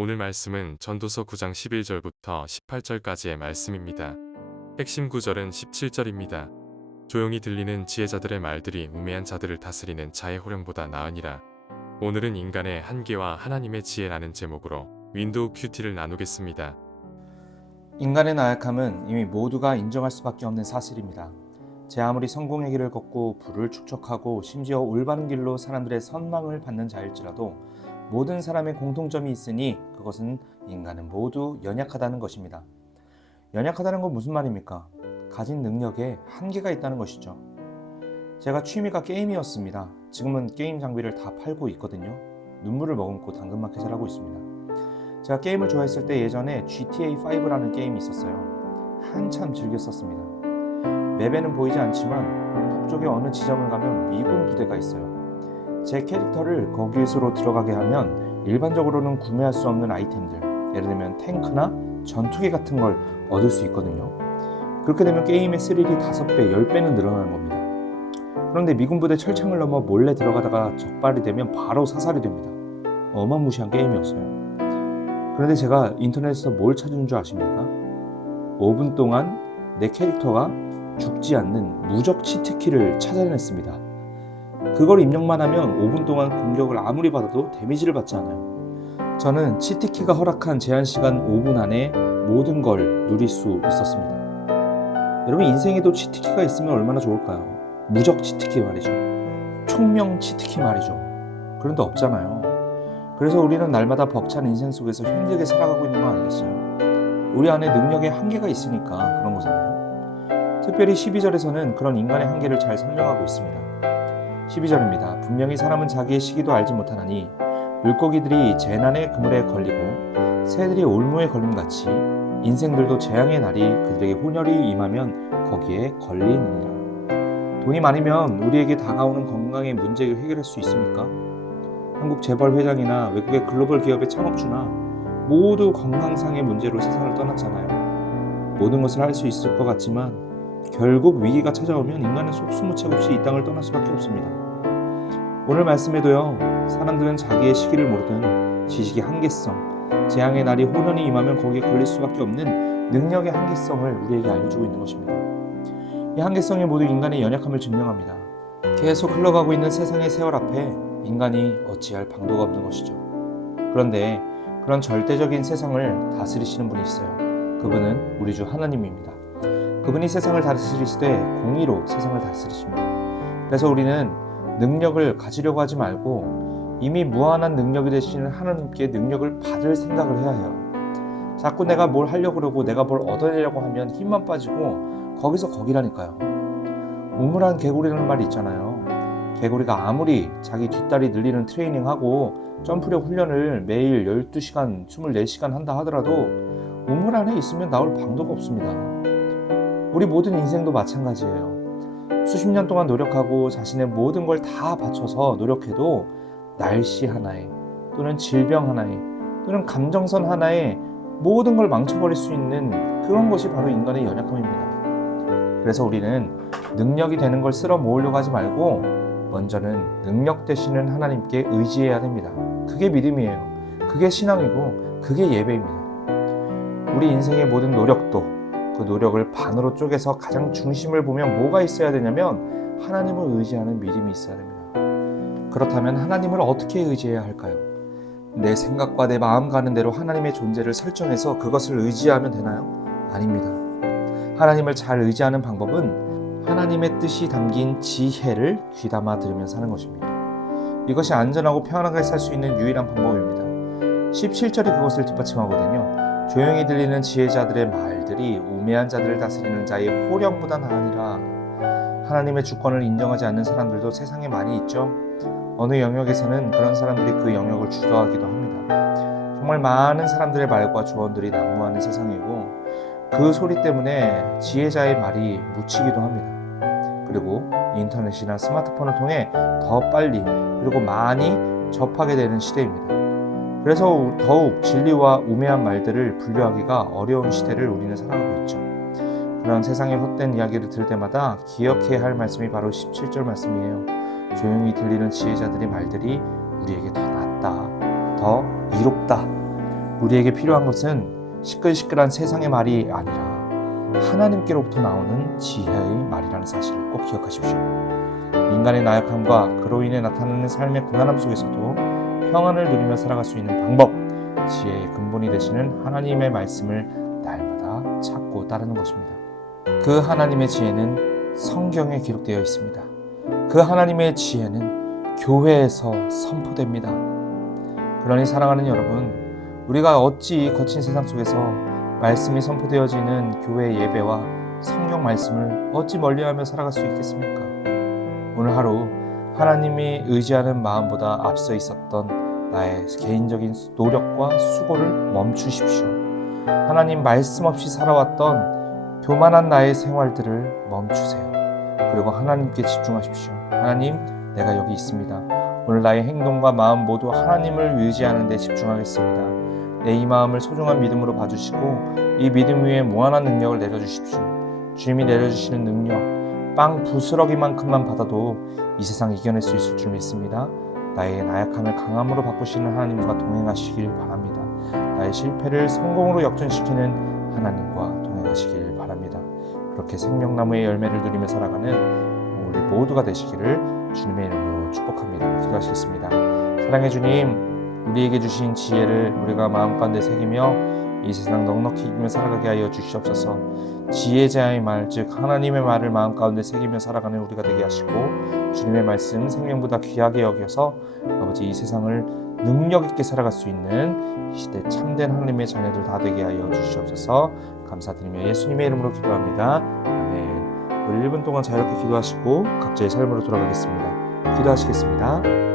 오늘 말씀은 전도서 9장 11절부터 18절까지의 말씀입니다. 핵심 구절은 17절입니다. 조용히 들리는 지혜자들의 말들이 우매한 자들을 다스리는 자의 호령보다 나으니라. 오늘은 인간의 한계와 하나님의 지혜라는 제목으로 윈도우 큐티를 나누겠습니다. 인간의 나약함은 이미 모두가 인정할 수밖에 없는 사실입니다. 제 아무리 성공의 길을 걷고 부를 축적하고 심지어 올바른 길로 사람들의 선망을 받는 자일지라도 모든 사람의 공통점이 있으니 그것은 인간은 모두 연약하다는 것입니다. 연약하다는 건 무슨 말입니까? 가진 능력에 한계가 있다는 것이죠. 제가 취미가 게임이었습니다. 지금은 게임 장비를 다 팔고 있거든요. 눈물을 머금고 당근마켓을 하고 있습니다. 제가 게임을 좋아했을 때 예전에 GTA5라는 게임이 있었어요. 한참 즐겼었습니다. 맵에는 보이지 않지만 북쪽의 어느 지점을 가면 미군 부대가 있어요. 제 캐릭터를 거기로 들어가게 하면 일반적으로는 구매할 수 없는 아이템들, 예를 들면 탱크나 전투기 같은 걸 얻을 수 있거든요. 그렇게 되면 게임의 스릴이 5배, 10배는 늘어나는 겁니다. 그런데 미군 부대 철창을 넘어 몰래 들어가다가 적발이 되면 바로 사살이 됩니다. 어마무시한 게임이었어요. 그런데 제가 인터넷에서 뭘 찾은 줄 아십니까? 5분 동안 내 캐릭터가 죽지 않는 무적 치트키를 찾아냈습니다. 그걸 입력만 하면 5분 동안 공격을 아무리 받아도 데미지를 받지 않아요. 저는 치트키가 허락한 제한시간 5분 안에 모든 걸 누릴 수 있었습니다. 여러분, 인생에도 치트키가 있으면 얼마나 좋을까요? 무적 치트키 말이죠. 총명 치트키 말이죠. 그런데 없잖아요. 그래서 우리는 날마다 벅찬 인생 속에서 힘들게 살아가고 있는 거 아니겠어요? 우리 안에 능력의 한계가 있으니까 그런 거잖아요. 특별히 12절에서는 그런 인간의 한계를 잘 설명하고 있습니다. 12절입니다. 분명히 사람은 자기의 시기도 알지 못하나니 물고기들이 재난의 그물에 걸리고 새들이 올무에 걸림같이 인생들도 재앙의 날이 그들에게 혼혈이 임하면 거기에 걸리느니라. 돈이 많으면 우리에게 다가오는 건강의 문제를 해결할 수 있습니까? 한국 재벌 회장이나 외국의 글로벌 기업의 창업주나 모두 건강상의 문제로 세상을 떠났잖아요. 모든 것을 할 수 있을 것 같지만 결국 위기가 찾아오면 인간은 속수무책 없이 이 땅을 떠날 수밖에 없습니다. 오늘 말씀에도요, 사람들은 자기의 시기를 모르든 지식의 한계성, 재앙의 날이 호련히 임하면 거기에 걸릴 수밖에 없는 능력의 한계성을 우리에게 알려주고 있는 것입니다. 이 한계성이 모두 인간의 연약함을 증명합니다. 계속 흘러가고 있는 세상의 세월 앞에 인간이 어찌할 방도가 없는 것이죠. 그런데 그런 절대적인 세상을 다스리시는 분이 있어요. 그분은 우리 주 하나님입니다. 그분이 세상을 다스리시되 공의로 세상을 다스리십니다. 그래서 우리는 능력을 가지려고 하지 말고 이미 무한한 능력이 되시는 하나님께 능력을 받을 생각을 해야 해요. 자꾸 내가 뭘 하려고 그러고 내가 뭘 얻어내려고 하면 힘만 빠지고 거기서 거기라니까요. 우물안 개구리라는 말이 있잖아요. 개구리가 아무리 자기 뒷다리 늘리는 트레이닝하고 점프력 훈련을 매일 12시간, 24시간 한다 하더라도 우물 안에 있으면 나올 방도가 없습니다. 우리 모든 인생도 마찬가지예요. 수십 년 동안 노력하고 자신의 모든 걸 다 바쳐서 노력해도 날씨 하나에 또는 질병 하나에 또는 감정선 하나에 모든 걸 망쳐버릴 수 있는 그런 것이 바로 인간의 연약함입니다. 그래서 우리는 능력이 되는 걸 쓸어 모으려고 하지 말고 먼저는 능력 되시는 하나님께 의지해야 됩니다. 그게 믿음이에요. 그게 신앙이고 그게 예배입니다. 우리 인생의 모든 노력도 그 노력을 반으로 쪼개서 가장 중심을 보면 뭐가 있어야 되냐면 하나님을 의지하는 믿음이 있어야 됩니다. 그렇다면 하나님을 어떻게 의지해야 할까요? 내 생각과 내 마음 가는 대로 하나님의 존재를 설정해서 그것을 의지하면 되나요? 아닙니다. 하나님을 잘 의지하는 방법은 하나님의 뜻이 담긴 지혜를 귀담아 들으면서 하는 것입니다. 이것이 안전하고 평안하게 살 수 있는 유일한 방법입니다. 17절이 그것을 뒷받침하거든요. 조용히 들리는 지혜자들의 말들이 우매한 자들을 다스리는 자의 호령보다 나으니라. 하나님의 주권을 인정하지 않는 사람들도 세상에 많이 있죠. 어느 영역에서는 그런 사람들이 그 영역을 주도하기도 합니다. 정말 많은 사람들의 말과 조언들이 난무하는 세상이고 그 소리 때문에 지혜자의 말이 묻히기도 합니다. 그리고 인터넷이나 스마트폰을 통해 더 빨리 그리고 많이 접하게 되는 시대입니다. 그래서 더욱 진리와 우매한 말들을 분류하기가 어려운 시대를 우리는 살아가고 있죠. 그런 세상의 헛된 이야기를 들을 때마다 기억해야 할 말씀이 바로 17절 말씀이에요. 조용히 들리는 지혜자들의 말들이 우리에게 더 낫다, 더 이롭다, 우리에게 필요한 것은 시끌시끌한 세상의 말이 아니라 하나님께로부터 나오는 지혜의 말이라는 사실을 꼭 기억하십시오. 인간의 나약함과 그로 인해 나타나는 삶의 고난함 속에서도 평안을 누리며 살아갈 수 있는 방법, 지혜의 근본이 되시는 하나님의 말씀을 날마다 찾고 따르는 것입니다. 그 하나님의 지혜는 성경에 기록되어 있습니다. 그 하나님의 지혜는 교회에서 선포됩니다. 그러니 사랑하는 여러분, 우리가 어찌 거친 세상 속에서 말씀이 선포되어지는 교회 예배와 성경 말씀을 어찌 멀리하며 살아갈 수 있겠습니까? 오늘 하루 하나님이 의지하는 마음보다 앞서 있었던 나의 개인적인 노력과 수고를 멈추십시오. 하나님 말씀 없이 살아왔던 교만한 나의 생활들을 멈추세요. 그리고 하나님께 집중하십시오. 하나님, 내가 여기 있습니다. 오늘 나의 행동과 마음 모두 하나님을 의지하는 데 집중하겠습니다. 내 이 마음을 소중한 믿음으로 봐주시고 이 믿음 위에 무한한 능력을 내려주십시오. 주님이 내려주시는 능력, 빵 부스러기만큼만 받아도 이 세상 이겨낼 수 있을 줄 믿습니다. 나의 나약함을 강함으로 바꾸시는 하나님과 동행하시길 바랍니다. 나의 실패를 성공으로 역전시키는 하나님과 동행하시길 바랍니다. 그렇게 생명나무의 열매를 누리며 살아가는 우리 모두가 되시기를 주님의 이름으로 축복합니다. 기도하시겠습니다. 사랑의 주님, 우리에게 주신 지혜를 우리가 마음가운데 새기며 이 세상 넉넉히 이기며 살아가게 하여 주시옵소서. 지혜자의 말, 즉 하나님의 말을 마음가운데 새기며 살아가는 우리가 되게 하시고 주님의 말씀 생명보다 귀하게 여겨서 아버지 이 세상을 능력 있게 살아갈 수 있는 이 시대 참된 하나님의 자녀들 다 되게 하여 주시옵소서. 감사드리며 예수님의 이름으로 기도합니다. 아멘. 우리 1분 동안 자유롭게 기도하시고 각자의 삶으로 돌아가겠습니다. 기도하시겠습니다.